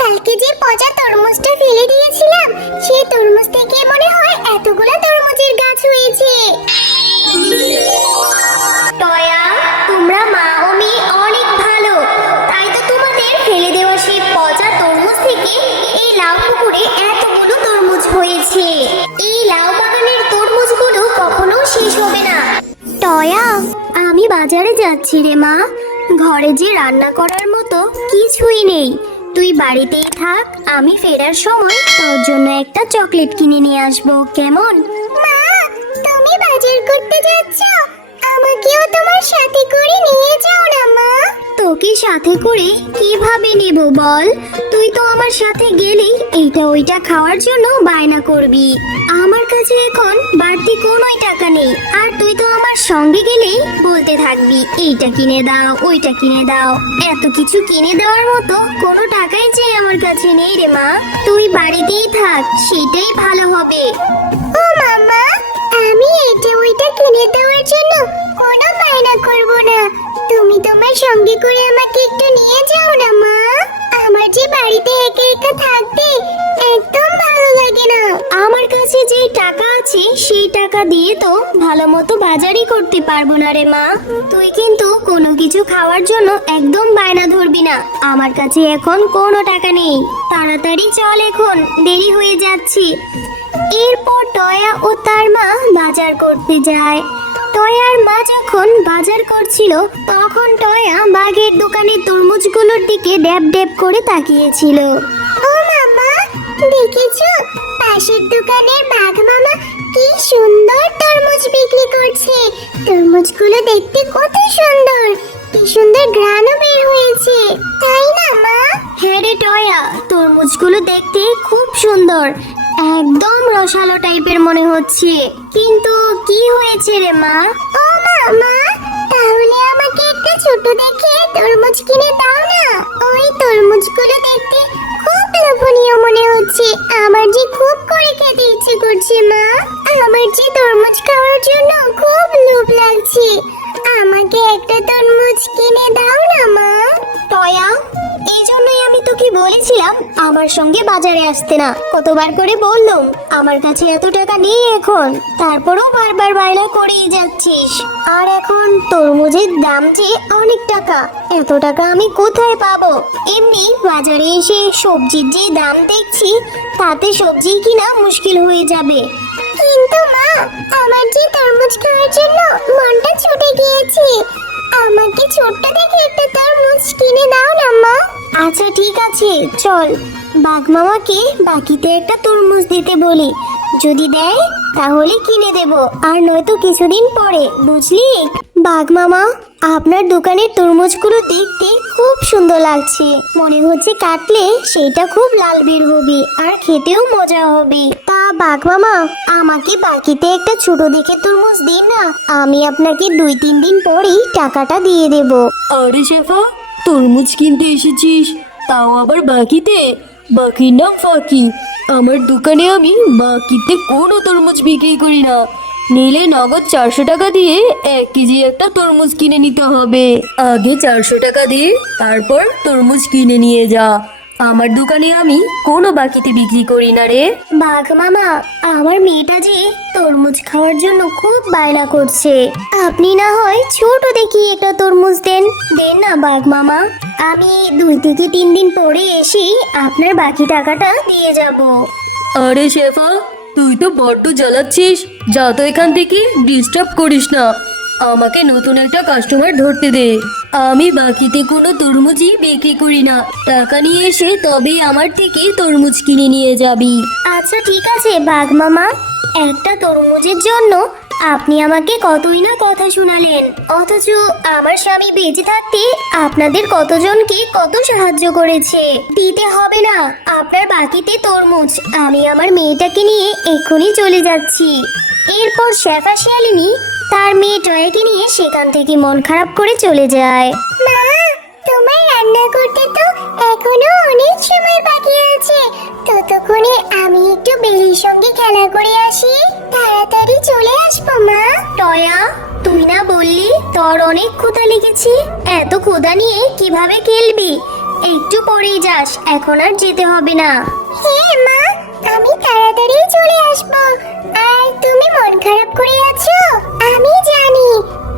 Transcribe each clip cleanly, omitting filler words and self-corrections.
কালকে যে পচা তরমুজটা ফেলে দিয়েছিলাম, সেই তরমুজ থেকে মনে হয় এতগুলো তরমুজের গাছ হয়েছে। টয়া, তোমরা মা ও মেয়ে অনেক ভালো, তাই তো তোমাদের ফেলে দেওয়া সেই পচা তরমুজ থেকে এই লাউ পুকুরে এতগুলো তরমুজ হয়েছে। এই লাউ বাগানের তরমুজগুলো কখনো শেষ হবে না। টয়া, আমি বাজারে যাচ্ছি রে মা। ঘরে যে রান্না করার মতো কিছুই নেই। তুই বাড়িতেই থাক, আমি ফেরার সময় তোর জন্য একটা চকলেট কিনে নিয়ে আসবো, কেমন? মা, তুমি বাজার করতে যাচ্ছ, আমাকেও তোমার সাথে করে নিয়ে যাও না মা। তোকে সাথে করে কিভাবে নেব বল? তুই তো আমার সাথে গেলেই এইটা ওইটা খাওয়ার জন্য বায়না করবি। আমার কাছে এখন বাড়তি কোনো টাকা নেই, আর তুই তো আমার সঙ্গে গেলেই বলতে থাকবি এইটা কিনে দাও ওইটা কিনে দাও। এত কিছু কিনে দেওয়ার মতো কোনো টাকাই যে আমার কাছে নেই রে মা। তুই বাড়িতেই থাক, সেটাই ভালো হবে। ও মামা, আমি এটা ওইটা কিনে দেওয়ার জন্য কোনো বায়না করব না। তুমি তোমার সঙ্গে করে আমাকে একটু নিয়ে যাও না মা। আমার যে বাড়িতে একা একা থাকতে একদম ভালো লাগে না। আমার কাছে যে টাকা আছে সেই টাকা দিয়ে তো ভালো মতো বাজারই করতে পারবো না রে মা। তুই কিন্তু কোনো কিছু খাওয়ার জন্য একদম বায়না ধরবি না। আমার কাছে এখন কোনো টাকা নেই। তাড়াতাড়ি চল, এখন দেরি হয়ে যাচ্ছে। এরপর টয়া ও তার মা বাজার করতে যায়। টয়ার মা যখন বাজার করছিল, তখন টয়া বাঘের দোকানের তরমুজগুলোর দিকে ড্যাব ড্যাব করে তাকিয়েছিল। ও মামা, দেখেছো পাশের দোকানের বাঘ মামা কি সুন্দর তরমুজ বিক্রি করছে। তরমুজগুলো দেখতে কত সুন্দর, কি সুন্দর ঘ্রাণও বের হয়েছে, তাই না মা? হ্যাঁ রে টয়া, তরমুজগুলো দেখতে খুব সুন্দর, একদম রসালো টাইপের মনে হচ্ছে। কিন্তু কি হয়েছে রে মা? ও মামা, তাহলে আমাকে একটা ছোট দেখে তরমুজ কিনে দাও না। ওই তরমুজগুলো দেখতে খুব লোভনীয় মনে হচ্ছে, আমার যে খুব করে খেতে ইচ্ছে করছে মা। আমার যে তরমুজ খাওয়ার জন্য খুব লোভ লাগছে, আমাকে একটা তরমুজ কিনে দাও না মা। টয়া, এই জন্যই আমি তোকে বলেছিলাম আমার সঙ্গে বাজারে আসতে না। কতবার করে বললাম আমার কাছে এত টাকা নেই এখন, তারপরও বারবার বায়না করেই যাচ্ছিস। আর এখন তরমুজের দাম যে অনেক টাকা, এত টাকা আমি কোথায় পাবো? এমনি বাজারে এসে সবজির যে দাম দেখছি, তাতে সবজি কিনা মুশকিল হয়ে যাবে। কিন্তু মা, আমার যে তরমুজ খাওয়ার জন্য মনটা ছুটে গিয়েছে, আমাকে ছোট্ট দেখে একটা তরমুজ কিনে দাও না মা। আচ্ছা ঠিক আছে, চল বাঘ মামাকে বাকিতে একটা তরমুজ দিতে বলি, যদি দেয় তাহলে কিনে দেব, আর নয়তো কিছুদিন পরে, বুঝলি? বাঘ মামা, আপনার দোকানের তরমুজগুলো দেখতে খুব সুন্দর লাগছে, মনে হচ্ছে কাটলে সেটা খুব লাল বের হবে আর খেতেও মজা হবে। তা বাঘ মামা, আমাকে বাকিতে একটা ছোট দেখে তরমুজ দিন না, আমি আপনাকে 2-3 দিন পরেই টাকাটা দিয়ে দেব। আরে শেফা, তরমুজ কিনতে এসেছিস, তাও আবার বাকিতে? বাকির নাম ফাঁকি। আমার দোকানে আমি বাকিতে কোনো তরমুজ বিক্রি করি না। নিলে নগদ 400 টাকা দিয়ে 1 কেজি একটা তরমুজ কিনে নিতে হবে। আগে 400 টাকা দিয়ে তারপর তরমুজ কিনে নিয়ে যা। আমার দোকানে আমি কোনো বাকিতে বিক্রি করি না রে। বাঘ মামা, আমার মেয়েটা যে তরমুজ খাওয়ার জন্য খুব বায়না করছে, আপনি না হয় ছোট দেখি একটা তরমুজ দেন না বাঘ মামা। আমি 2-3 দিন পরে এসে আপনার বাকি টাকাটা দিয়ে যাব। আরে শেফা, তুই তো বড্ড জ্বালাচ্ছিস, যা তো এখান থেকে, ডিস্টার্ব করিস না। আমাকে নতুন একটা কাস্টমার ধরতে দে। আমি বাকিতে কোনো তরমুজই বিক্রি করি না। টাকা নিয়ে এসে তবেই আমার থেকে তরমুজ কিনে নিয়ে যাবি। আচ্ছা ঠিক আছে বাঘ মামা, একটা তরমুজের জন্য আপনি আমাকে কতই না কথা শোনালেন, অথচ আমার স্বামী বেঁচে থাকতে আপনাদের কতজনকে কত সাহায্য করেছে। দিতে হবে না আপনার বাকিতে তরমুজ, আমি আমার মেয়েটাকে নিয়ে এক্ষুনি চলে যাচ্ছি। এরপর শেফা শিয়ালিনী তার মেয়ে টয়াকে নিয়ে সেখান থেকে মন খারাপ করে চলে যায়। মা, তোমার রান্না করতে তো এখনো অনেক সময় বাকি আছে, ততক্ষণে আমি একটু বেলির সঙ্গে খেলা করে আসি। তাড়াতাড়ি চলে আসবো মা। টয়া, তুই না বললি তোর অনেক ক্ষুধা লেগেছে, এত ক্ষুধা নিয়ে কিভাবে খেলবি? একটু পরেই যাস, এখন আর যেতে হবে না। হ্যাঁ মা, আমি তাড়াতাড়ি চলে আসবো। আর তুমি মন খারাপ করে আছো? আমি জানি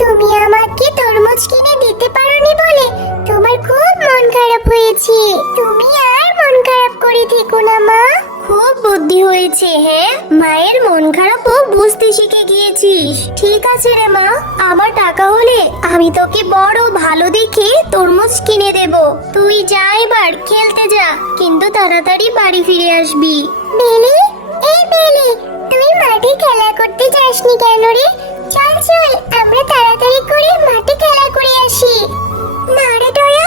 তুমি আমাকে তরমুজ কিনে দিতে পারোনি বলে তোমার খুব মন খারাপ হয়েছে। তুমি আর মন খারাপ করে থেকো না মা। খুব বুদ্ধি হয়েছে। হ্যাঁ, মায়ের মন খারাপও বুঝতে শিখে গিয়েছিস। ঠিক আছে রে মা, আমার টাকা হলে আমি তোকে বড় ভালো দেখে তরমুজ কিনে দেব। তুই যা, এবার খেলতে যা, কিন্তু তাড়াতাড়ি বাড়ি ফিরে আসবি। বেলি, এই বেলি, তুই মাঠে খেলা করতে যাসনি কেন রে? চল চল, আমরা তাড়াতাড়ি করে মাঠে খেলা করে আসি। না রে টয়া,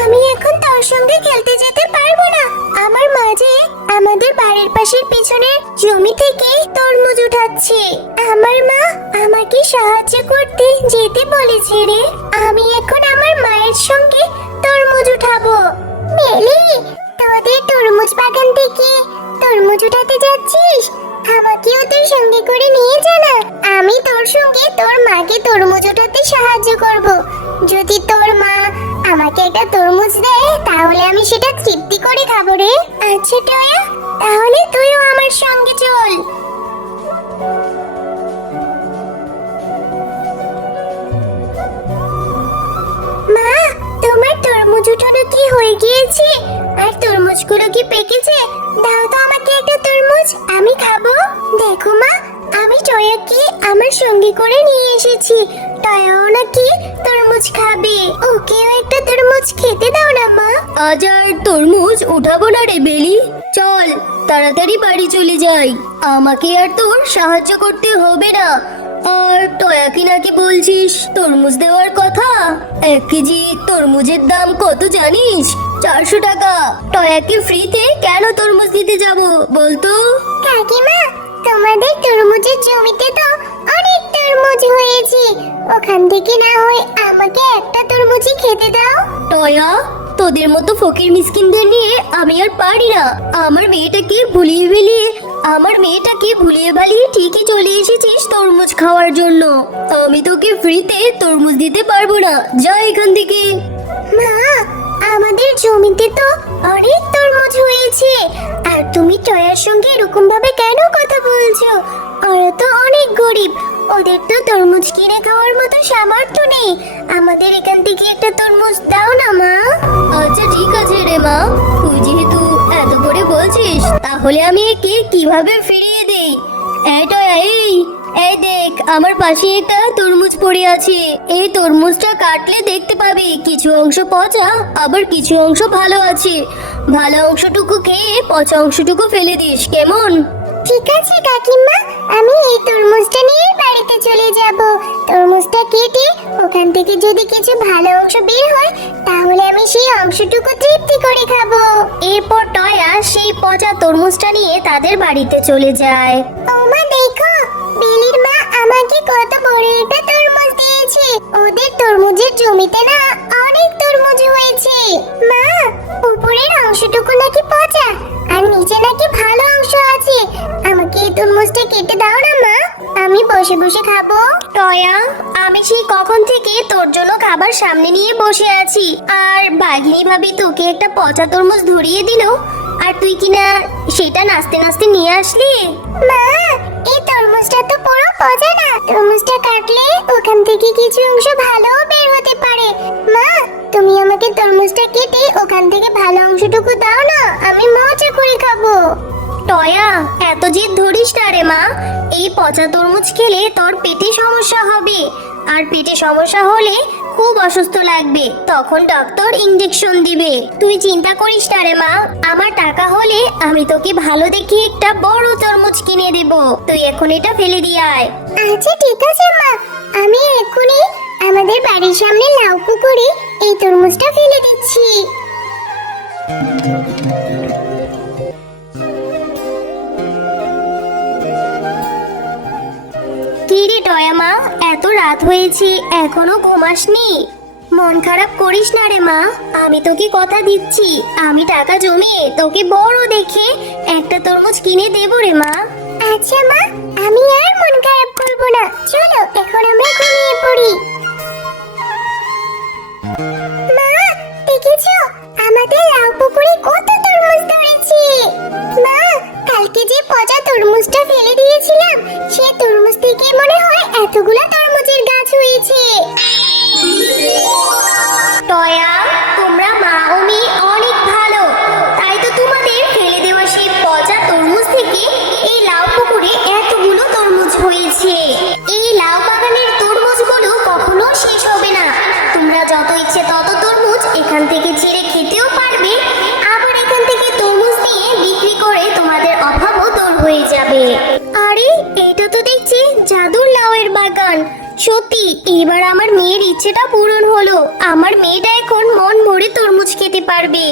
আমি এখন তোর সঙ্গে খেলতে যেতে পারবো না। আমার মা যে আমাদের বাড়ির পাশের পিছনের জমি থেকে তরমুজ উঠাচ্ছে। আমার মা আমাকে সাহায্য করতে যেতে বলেছে রে। আমি এখন আমার মায়ের সঙ্গে তরমুজ উঠাবো। বেলি, তোদের তরমুজ বাগান থেকে তরমুজ উঠাতে যাচ্ছিস? আমাকেও তোর সঙ্গে করে নিয়ে যা না। আমি তোর সঙ্গে তোর মাকে তরমুজ উঠাতে সাহায্য করব। যদি তোর মা আমাকে একটা তরমুজ দেয় তাহলে আমি সেটা তৃপ্তি করে খাবো রে। আচ্ছা টয়া, তাহলে তুইও আমার সঙ্গে চল। মা, তোমার তরমুজ উঠানো কি হয়ে গিয়েছে? আর তরমুজগুলো কি পেকেছে? দাও তো আমাকে একটা তরমুজ, আমি খাবো। দেখো মা, আমি টয়াকে আমার সঙ্গে করে নিয়ে এসেছি। টয়াও নাকি তরমুজ খাবে। ওকেও একটা তরমুজ খেতে দাও না মা। আজ আর তরমুজ উঠাবো না রে বেলি, চল তাড়াতাড়ি বাড়ি চলে যাই। আমাকে আর তোর সাহায্য করতে হবে না। আর টয়াকে নাকি বলছিস তরমুজ দেওয়ার কথা? 1 কেজি তরমুজের দাম কত জানিস? 400 টাকা। টয়াকে ফ্রিতে কেন তরমুজ দিতে যাব বলতো? কাকিমা, তোমাদের তরমুজের জমিতে তো অনেক তরমুজ হয়েছে। ওখান থেকে না হয় আমাকে একটা তরমুজই খেতে দাও। টয়া, তোদের মতো ফকির মিসকিনদের নিয়ে আমি আর পারি না। আমার মেয়েটাকে ভুলিয়ে ভালিয়ে ঠিকই চলে এসেছিস তরমুজ খাওয়ার জন্য। আমি তোকে ফ্রিতে তরমুজ দিতে পারবো না, যা এখান থেকে। মা, আমাদের জমিতে তো অনেক তরমুজ হয়েছে। আর তুমি টয়ার সঙ্গে এরকম ভাবে কেন কথা বলছো? ওরা তো অনেক গরিব, ওদের তো তরমুজ কিনে খাওয়ার মতো সামর্থ্য নেই। আমাদের এখান থেকে একটা তরমুজ দাও না মা। আচ্ছা ঠিক আছে রে মা, তুই যেহেতু এত করে বলছিস তাহলে আমি একে কিভাবে ফিরিয়ে দেই। এই টয়া, এই দেখ, আমার পাশে একটা তরমুজ পড়ে আছে। এই তরমুজটা কাটলে দেখতে পাবি কিছু অংশ পচা, আবার কিছু অংশ ভালো আছে। ভালো অংশটুকু খেয়ে পচা অংশটুকু ফেলে দিস, কেমন? ঠিক আছে কাকিমা, আমি এই তরমুজটা নিয়ে বাড়িতে চলে যাব। তরমুজটা কেটে ওখান থেকে যদি কিছু ভালো অংশ বের হয় তাহলে আমি সেই অংশটুকু তৃপ্তি করে খাবো। এরপর টয়া সেই পচা তরমুজটা নিয়ে তাদের বাড়িতে চলে যায়। ওমা দেখো, বেলির মা আমাকে কত বড় একটা তরমুজ দিয়েছে। ওদের তরমুজের জমিতে না অনেক তরমুজ হয়েছে। মা, উপরের অংশটুকু নাকি পচা আর নিচে নাকি ভালো অংশ আছে। আমাকে এই তরমুজটা কেটে দাও না মা, আমি বসে বসে খাবো। টয়া, আমি সেই কখন থেকে তোর জন্য খাবার সামনে নিয়ে বসে আছি, আর বাঘিনী ভাবি তোকে একটা পচা তরমুজ ধরিয়ে দিল, আর তুই কিনা সেটা নাচতে নাচতে নিয়ে আসলি। মা, এই তরমুজটা তো পুরো পচা না। তরমুজটা কাটলে ওখান থেকে কিছু অংশ ভালো বের হতে পারে। মা, তুমি আমাকে তরমুজটা কেটে ওখান থেকে ভালো অংশটুকু দাও না, আমি মজা করে খাবো। টয়া, এত জেদ ধরিস না রে মা। এই পচা তরমুজ খেলে তোর পেটে সমস্যা হবে, আর পেটে সমস্যা হলে খুব অসুস্থ লাগবে, তখন ডক্টর ইনজেকশন দিবে। তুই চিন্তা করিস না রে মা, আমার টাকা হলে আমি তোকে ভালো দেখে একটা বড় তরমুজ কিনে দেব। তুই এখন এটা ফেলে দিয়ে আয়। আচ্ছা ঠিক আছে মা, আমি এখনই আমাদের বাড়ির সামনে লাউ পুকুরে এই তরমুজটা ফেলে দিচ্ছি। কি রে টয়া মা, এত রাত হয়েছে এখনো ঘুমাসনি? মন খারাপ করিস না রে মা, আমি তোকে কথা দিচ্ছি আমি টাকা জমিয়ে তোকে বড় দেখে একটা তরমুজ কিনে দেব রে মা। আচ্ছা মা, আমি আর মন খারাপ করব না। চলো এখন আমরা ঘুমিয়ে পড়ি। মা, দেখেছো আমাদের লাউ পুকুরে কত তরমুজ ধরেছে। মা, কালকে যে পচা তরমুজটা ফেলে দিয়েছিলাম সেই তরমুজ থেকে মনে হয় এতগুলা তরমুজের গাছ হয়েছে। টয়া, তোমরা মা ও মেয়ে অনেক ভালো, তাই তো তোমাদের ফেলে দেওয়া সেই পচা তরমুজ থেকে এই লাউ পুকুরে এতগুলো তরমুজ হয়েছে। এই লাউ বাগানের তরমুজগুলো কখনো শেষ হবে না। তোমরা যত ইচ্ছে তত তরমুজ এখান থেকে ছিঁড়ে খেতেও পারবে, আবার এখান থেকে তরমুজ নিয়ে বিক্রি করে তোমাদের অভাবও দূর হয়ে যাবে। আরে, এটা তো দেখছি জাদুর লাউয়ের বাগান। সত্যি, এবার আমার মেয়ের ইচ্ছেটা পূরণ হলো। আমার মেয়েটা এখন মন ভরে তরমুজ খেতে পারবে।